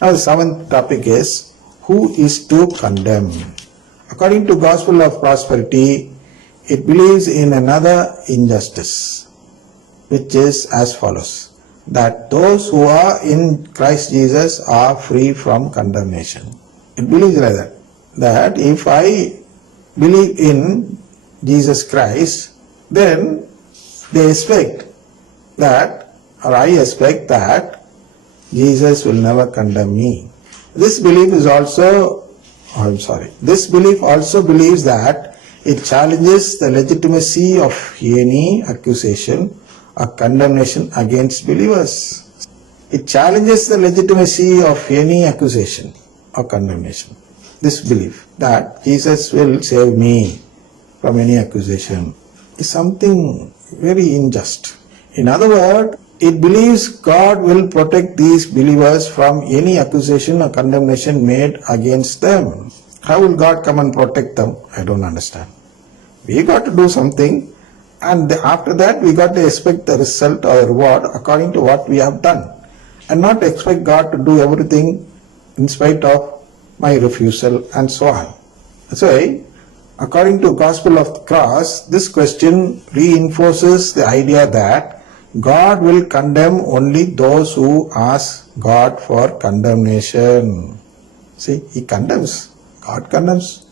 Now the seventh topic is, who is to condemn? According to Gospel of Prosperity, it believes in another injustice, which is as follows, that those who are in Christ Jesus are free from condemnation. It believes like that if I believe in Jesus Christ, then they expect that, or I expect that, Jesus will never condemn me. This belief also believes that it challenges the legitimacy of any accusation or condemnation against believers. It challenges the legitimacy of any accusation or condemnation. This belief that Jesus will save me from any accusation is something very unjust. In other words, it believes God will protect these believers from any accusation or condemnation made against them. How will God come and protect them? I don't understand. We got to do something, and after that we got to expect the result or reward according to what we have done, and not expect God to do everything in spite of my refusal and so on. That's why, according to Gospel of the Cross, this question reinforces the idea that God will condemn only those who ask God for condemnation. See, He condemns. God condemns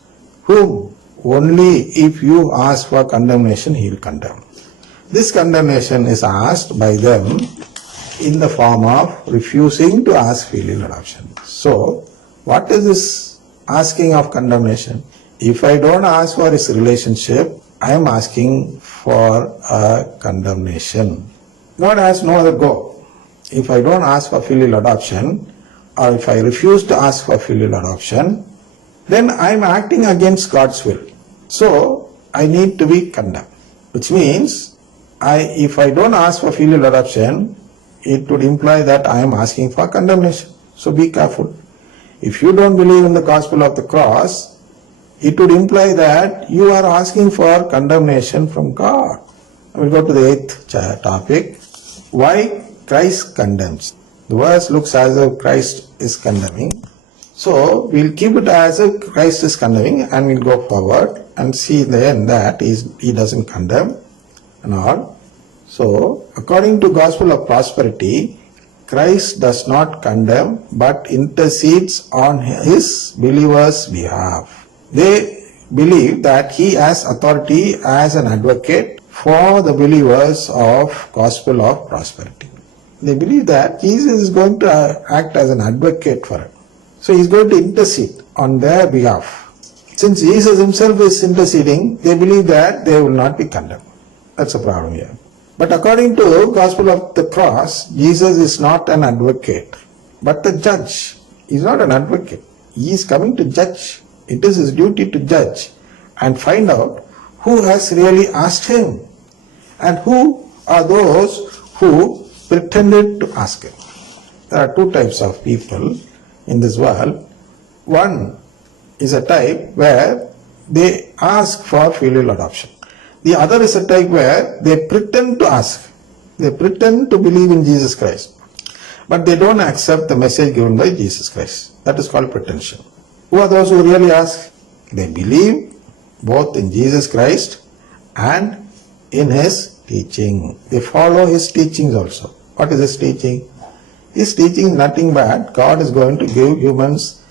whom? Only if you ask for condemnation, He will condemn. This condemnation is asked by them in the form of refusing to ask filial adoption. So, what is this asking of condemnation? If I don't ask for His relationship, I am asking for a condemnation. God has no other go. If I don't ask for filial adoption, or if I refuse to ask for filial adoption, then I am acting against God's will. So, I need to be condemned. Which means, if I don't ask for filial adoption, it would imply that I am asking for condemnation. So be careful. If you don't believe in the Gospel of the Cross, it would imply that you are asking for condemnation from God. I will go to the eighth topic. Why Christ condemns. The verse looks as if Christ is condemning. So we'll keep it as if Christ is condemning, and we'll go forward and see in the end that He doesn't condemn and all. So according to Gospel of Prosperity, Christ does not condemn but intercedes on His believers' behalf. They believe that He has authority as an advocate for the believers of Gospel of Prosperity. They believe that Jesus is going to act as an advocate for it. So He is going to intercede on their behalf. Since Jesus Himself is interceding, they believe that they will not be condemned. That's a problem here. But according to Gospel of the Cross, Jesus is not an advocate, but the judge. He is not an advocate. He is coming to judge. It is His duty to judge and find out who has really asked Him and who are those who pretended to ask Him. There are two types of people in this world. One is a type where they ask for filial adoption. The other is a type where they pretend to ask. They pretend to believe in Jesus Christ, but they don't accept the message given by Jesus Christ. That is called pretension. Who are those who really ask? They believe both in Jesus Christ and in His teaching. They follow His teachings also. What is His teaching? His teaching is nothing but God is going to give humans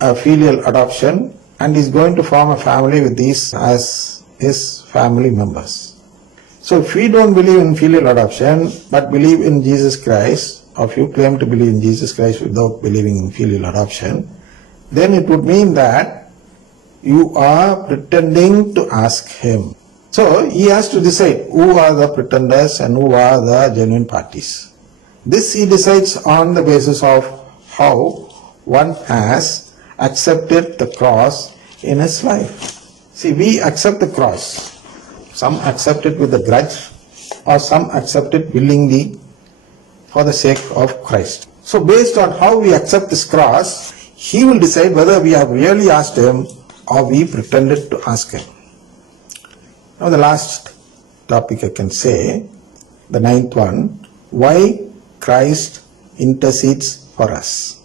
a filial adoption, and He is going to form a family with these as His family members. So if we don't believe in filial adoption but believe in Jesus Christ, or if you claim to believe in Jesus Christ without believing in filial adoption, then it would mean that you are pretending to ask Him. So He has to decide who are the pretenders and who are the genuine parties. This He decides on the basis of how one has accepted the cross in his life. See, we accept the cross. Some accept it with a grudge, or some accept it willingly for the sake of Christ. So based on how we accept this cross, He will decide whether we have really asked Him or we pretended to ask Him. Now the last topic I can say, the ninth one, why Christ intercedes for us.